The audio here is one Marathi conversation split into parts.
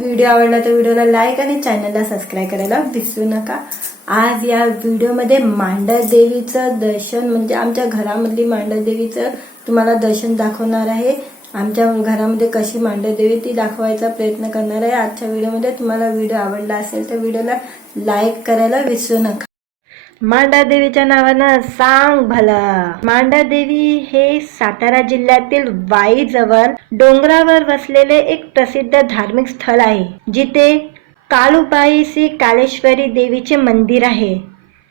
व्हिडिओ आवडला तर व्हिडिओला लाईक आणि चॅनलला सबस्क्राईब करायला विसरू नका। आज या व्हिडिओमध्ये मांढर देवीचं दर्शन म्हणजे आमच्या घरामधली मांढर देवीचं तुम्हाला दर्शन दाखवणार आहे। आमच्या घरामध्ये कशी मांढर देवी ती दाखवायचा प्रयत्न करणार आहे। आजच्या व्हिडिओमध्ये तुम्हाला व्हिडिओ आवडला असेल तर व्हिडिओला लाईक करायला विसरू नका। मांढर देवीच्या नावानं सांग भला। मांढर देवी हे सातारा जिल्ह्यातील वाई जवळ डोंगरावर वसलेले एक प्रसिद्ध धार्मिक स्थळ आहे, जिथे काळुबाई श्री कालेश्वरी देवीचे मंदिर आहे,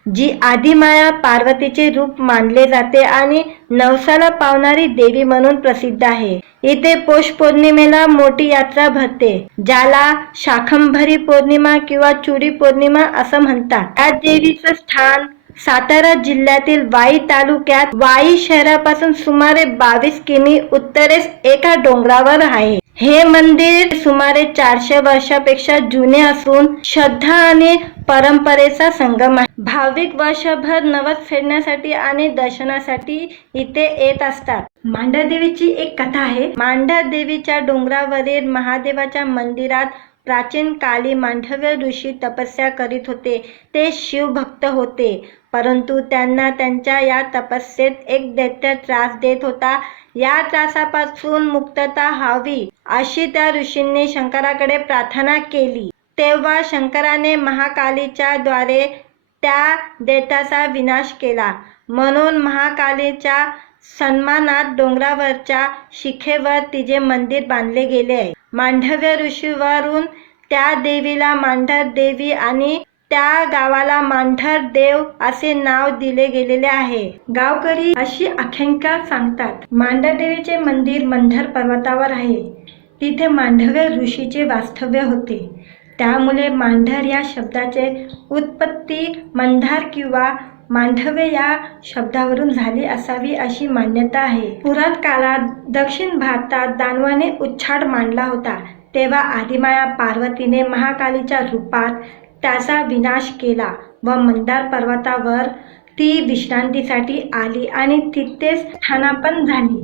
जी आदिमाया पार्वतीचे रूप मानले जाते आणि नवसाला पावणारी देवी म्हणून प्रसिद्ध आहे। इथे पौष पौर्णिमेला मोठी यात्रा भरते, ज्याला शाकंभरी पौर्णिमा किंवा चुडी पौर्णिमा असं म्हणतात। या देवीचं स्थान सातारा जिल्ह्यातील वाई तालुक्यात वाई शहरापासून सुमारे 22 किमी उत्तरेस एका डोंगरावर आहे। हे मंदिर सुमारे 400 वर्षापेक्षा जुने असून श्रद्धा आणि परंपरेचा संगम आहे। भाविक वर्षभर नवस फेडण्यासाठी आणि दर्शनासाठी इथे येत असतात। मांढर देवीची एक कथा आहे। मांढर देवीच्या डोंगरावरील महादेवाच्या मंदिरात प्राचीन काली मांढव्य ऋषी तपस्या करीत होते। ते शिवभक्त होते, परंतु त्यांना त्यांच्या या तपस्येत एक दैत्य त्रास देत होता। या त्रासापासून मुक्तता व्हावी अशी त्या ऋषींनी शंकराकडे प्रार्थना केली। तेव्हा शंकराने महाकालीच्या द्वारे त्या दैत्याचा विनाश केला। म्हणून महाकालीच्या सन्मानात डोंगरावरच्या शिखेवर तिचे मंदिर बांधले गेले आहे। मांढव्य ऋषीवरून त्या देवीला मांढर देवी आणि त्या गावाला मांढर देव असे नाव दिले गेलेले आहे। गावकरी अशी आख्यायिका सांगतात। मांढर देवीचे मंदिर मंढर पर्वतावर आहे। तिथे मांढव्य ऋषीचे वास्तव्य होते, त्यामुळे मांढर या शब्दाचे उत्पत्ती मंधार किंवा मांडव्य या शब्दावरून झाली असावी अशी मान्यता आहे। पुराण काळात दक्षिण भारतात दानवाने उच्छाद मांडला होता, तेव्हा आदिमाया पार्वतीने महाकालीच्या रूपात त्याचा विनाश केला व मंदार पर्वतावर ती विश्रांतीसाठी आली आणि तिथेच स्थानापन्न झाली।